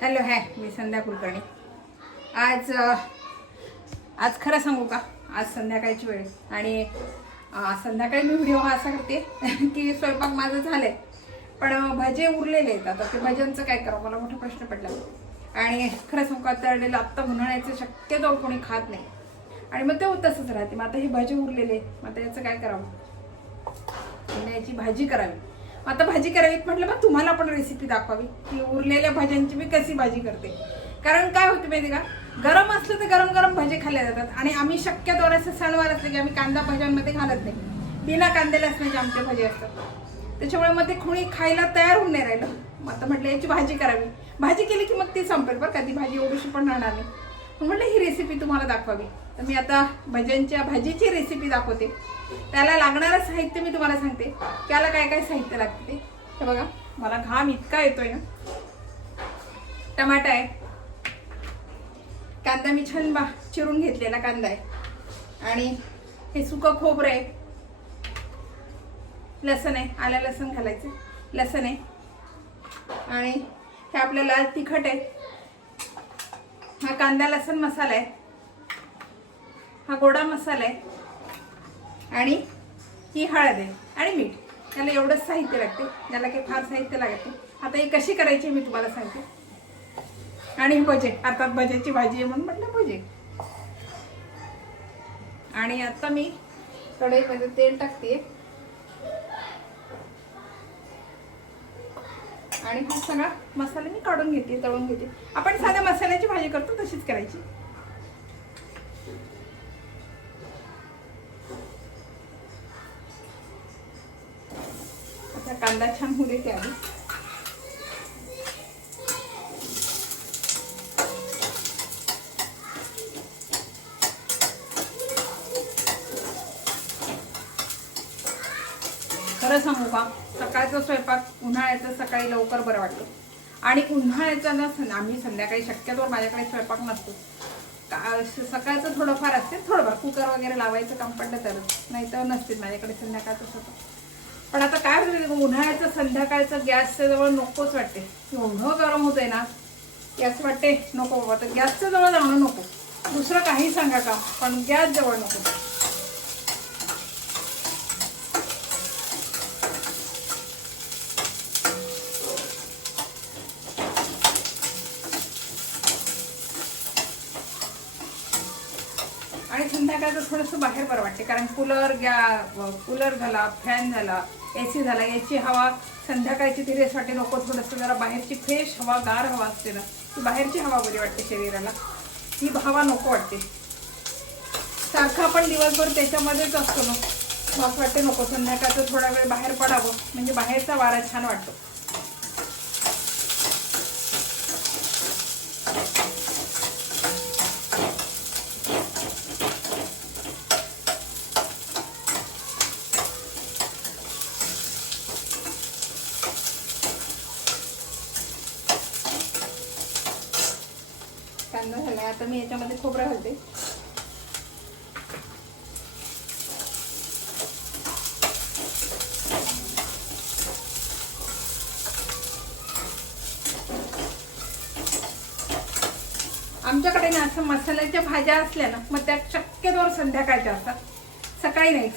Hello मी संध्या कुलकर्णी। आज खरं सांगू का, आज संध्याकाळची वेळ आणि संध्याकाळी मी व्हिडिओ असा करते की स्वयंपाक माझं झालंय पण भजे उरलेले आहेत। आता ते भज्यांचं काय करावं मला मोठा प्रश्न पडला। आणि खरं सांगू का, तळलेलं आत्ता उन्हाळ्याचं शक्यतो कोणी खात नाही आणि मग ते तसंच राहते। मग आता हे भजे उरलेले, मग आता याचं काय करावं, याची भाजी करावी। आता भाजी करावी म्हटलं मग तुम्हाला पण रेसिपी दाखवावी की उरलेल्या भाज्यांची मी कशी भाजी करते। कारण काय होतं माहिती का, गरम असलं तर गरम गरम भजे खाल्ले जातात आणि आम्ही शक्यतो असं सणवार असले की आम्ही कांदा भाज्यांमध्ये घालत नाही, बिना कांद्याला असण्याचे आमचे भजे असतात। त्याच्यामुळे मग ते कोणी खायला तयार होऊन नाही राहिलं। मग आता म्हटलं याची भाजी करावी, भाजी केली की मग ती संपेल बरं का, ती भाजी एवढीशी पण राहणार नाही। म्हटलं ही रेसिपी तुम्हाला दाखवावी, तर मी आता भज्यांच्या भाजीची रेसिपी दाखवते। त्याला लागणारं साहित्य मी तुम्हाला सांगते, त्याला काय काय साहित्य लागते ते। तर बघा, मला घाम इतका येतोय ना। टमाटा आहे, कांदा मी छान चिरून घेतलेला कांदा आहे, आणि हे सुकं खोबरं आहे, लसण आहे, आलं लसण घालायचं, लसण आहे, आणि हे आपलं लाल तिखट आहे, हा कांदा लसण मसाला आहे, हा गोडा मसाला आहे, आणि ही हळद आहे आणि मीठ। त्याला एवढंच साहित्य लागते, त्याला काही फार साहित्य लागत नाही। आता ही कशी करायची मी तुम्हाला सांगते। आणि भजे, अर्थात भज्याची भाजी आहे म्हणून म्हटलं भजे। आणि आता मी कढईमध्ये तेल टाकते आणि हा सगळा मसाला मी काढून घेते, तळून घेते। आपण साध्या मसाल्याची भाजी करतो तशीच करायची। आता कांदा छान होऊ देते आधी। खरं सांगू का, सकाळचा स्वयंपाक उन्हाळ्याचा सकाळी लवकर बरं वाटतं। आणि उन्हाळ्याचा ना आम्ही संध्याकाळी शक्यतो माझ्याकडे स्वयंपाक नसतो, सकाळचं थोडंफार असते, थोडंफार कुकर वगैरे लावायचं काम पडलं तरच, नाही तर नसते माझ्याकडे संध्याकाळचं स्वयंपाक। पण आता काय होतं, उन्हाळ्याचं संध्याकाळचं गॅसच्या जवळ नकोच वाटते, एवढं गरम होतंय ना, गॅस वाटते नको बाबा, तर गॅसच्या जवळ जाणं नको। दुसरं काही सांगा का, पण गॅस जवळ नको। आणि संध्याकाळचं थोडंसं बाहेर बरं वाटते, कारण कूलर झाला, फॅन झाला, AC झाला, याची हवा संध्याकाळची तरी असं वाटते नको, थोडंसं जरा बाहेरची फ्रेश हवा, गार हवा असते ना, ती बाहेरची हवा बरी वाटते शरीराला, ही हवा नको वाटते। सारखं आपण दिवसभर त्याच्यामध्येच असतो ना, मग वाटते नको, संध्याकाळचं थोडा वेळ बाहेर पडावं, म्हणजे बाहेरचा वारा छान वाटतो। कांदा झाला, आता मी याच्यामध्ये खोबरं घालते। आमच्याकडे ना असं मसाल्याच्या भाज्या असल्या ना, मग त्या शक्यतो संध्याकाळच्या असतात, सकाळी नाही।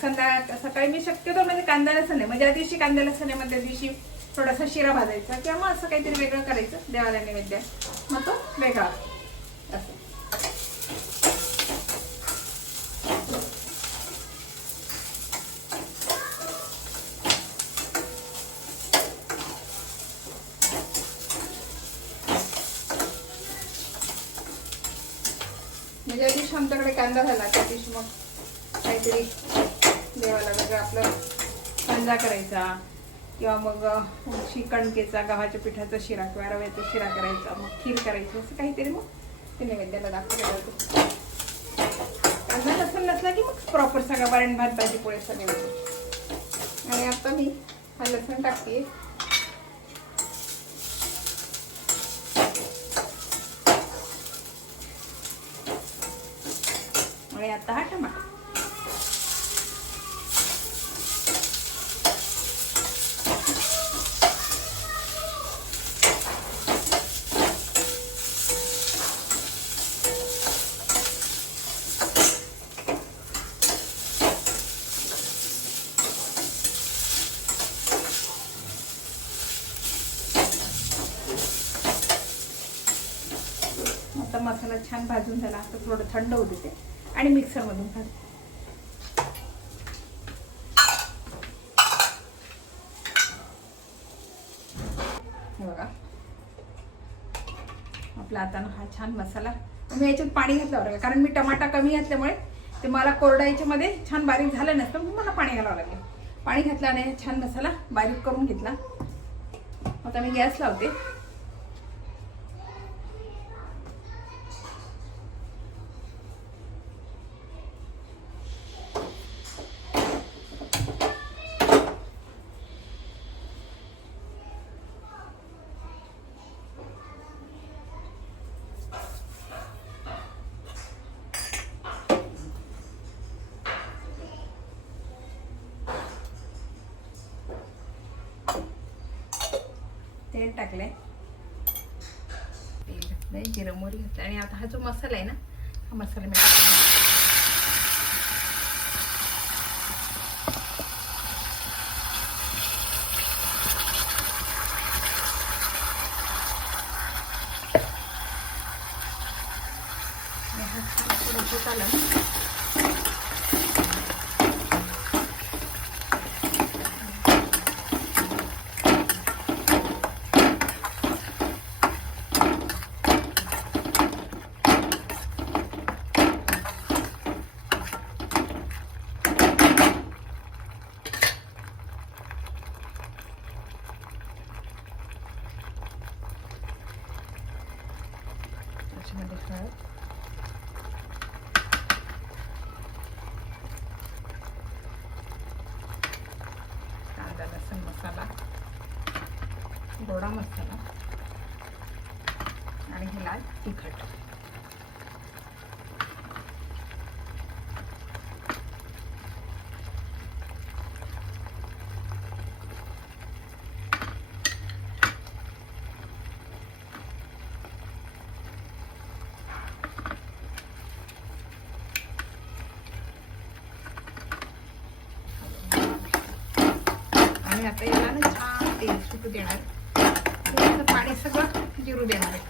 सकाळी मी शक्यतो म्हणजे कांदा लसण आहे, म्हणजे ज्या दिवशी कांदा लसण आहे मग त्या दिवशी थोडासा शिरा भाजायचा किंवा मग असं काहीतरी वेगळं करायचं देवाला नैवेद्य, मग तो वेगळा असं। ज्या दिवशी आमच्याकडे कांदा झाला त्या दिवशी मग काहीतरी देवाला वेगळं आपलं कांदा करायचा, किंवा मग कणकेचा गव्हाच्या पिठाचा शिरा किंवा रव्याचा शिरा करायचा, मग खीर करायची, असं काहीतरी मग ते नैवेद्याला दाखवलं जातं। कांदा लसूण नसला की मग प्रॉपर सगळं वरण भात भाजी पोळी सगळे होते। आणि आता मी हा लसूण टाकते, आणि आता हा टमाटा। मसाला छान भाजून झाला आता थोडं थंड होऊ देते आणि मिक्सरमधून काढते. बघा आपला आता हा छान मसाला. मी याच्यात पाणी घातलं बरं कारण मी टमाटा कमी घातल्यामुळे ते मला कोरडा याच्यामध्ये छान बारीक झालं नसतं मग मला पाणी घालावं लागेल. पाणी घातलं आणि छान मसाला बारीक करून घेतला. आता मी गॅस लावते. तेल टाकलंय, तेल घातलंय, जिरं मोहरी घातलं आणि आता हा जो मसाला आहे ना हा मसाला मी टाकला. हा छान थोडं होत आलं त्याच्यामध्ये हळद, कांदा लसूण मसाला, गोडा मसाला आणि हे लाल तिखट. आणि आता याला ना छान तेल सुटू देणार. पाणी सगळं जिरू देणार आहे.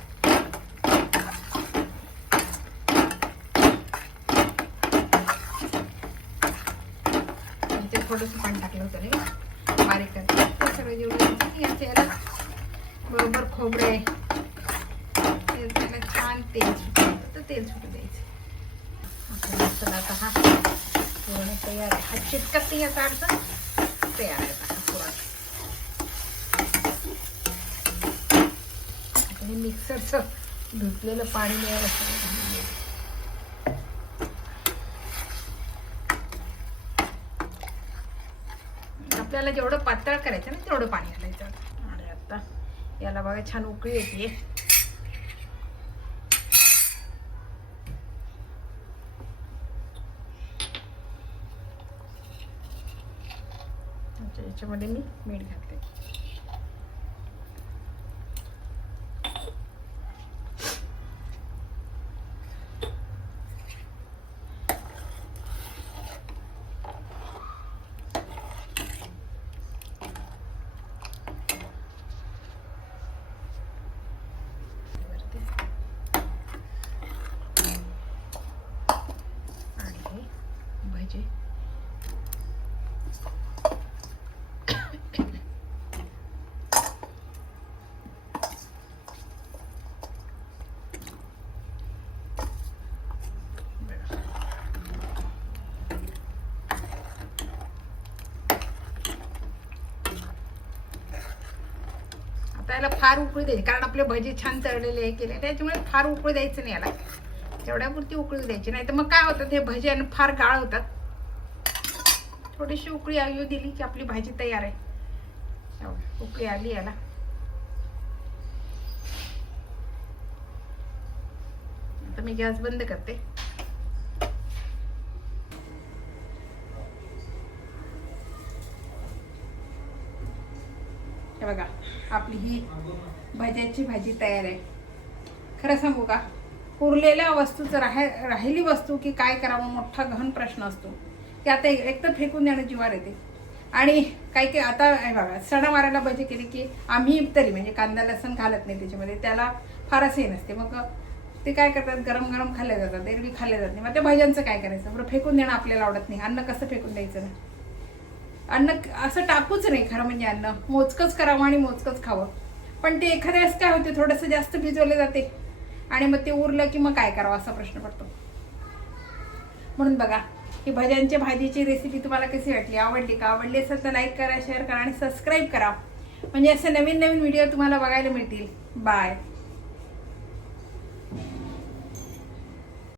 थोडंसं पाणी टाकलं होतं नाही बारीक करते ते सगळं जिरू द्यायचं. याला बरोबर खोबरे त्याला छान तेल सुटलं तर तेल सुटू द्यायचं. आपला मसाला आता हा पूर्ण तयार आहे. हा चिटकत नाही याचा अर्थ तयार आहे. हे मिक्सरचं धुतलेलं पाणी मिळालं. आपल्याला जेवढं पातळ करायचं ना तेवढं पाणी घालायचं. आणि आता याला बघा छान उकळी येते. याच्यामध्ये मी मीठ घालते. भजे याला फार उकळी द्यायची कारण आपले भजी छान तळलेले हे केले त्याच्यामुळे फार उकळी द्यायचं नाही. याला तेवढ्यापुरती उकळी द्यायची नाही तर मग काय होतं हे भजी आणि फार गाळ होतात. थोडीशी उकळी येऊ दिली की आपली भाजी तयार आहे. उकळी आली याला. आता मी गॅस बंद करते. हे बघा आपली ही भज्याची भाजी तयार आहे. खरं सांगू का उरलेल्या वस्तूचं राहिली वस्तू की काय करावं मोठा गहन प्रश्न असतो की आता एक तर फेकून देणं जीवार येते. आणि काही आता बघा सणावाराला भजी केली की आम्ही तरी म्हणजे कांदा लसूण घालत नाही त्याच्यामध्ये त्याला फार असं हे नसते. मग ते काय करतात, गरम गरम खाल्ले जातात, एरवी खाल्ले जात नाही. मग त्या भाज्यांचं काय करायचं बरं? फेकून देणं आपल्याला आवडत नाही. अन्न कसं फेकून द्यायचं ना? अन्न असं टाकूच नाही खरं म्हणजे. अन्न मोजकंच करावं आणि मोजकंच खावं. पण ते एखाद्या वेळेस काय होते, थोडंसं जास्त भिजवले जाते आणि मग ते उरलं की मग काय करावं असा प्रश्न पडतो. म्हणून बघा, ही भज्यांच्या भाजीची रेसिपी तुम्हाला कशी वाटली? आवडली का? आवडली असेल तर लाईक करा, शेअर करा आणि सबस्क्राईब करा, म्हणजे असे नवीन नवीन व्हिडिओ तुम्हाला बघायला मिळतील. बाय.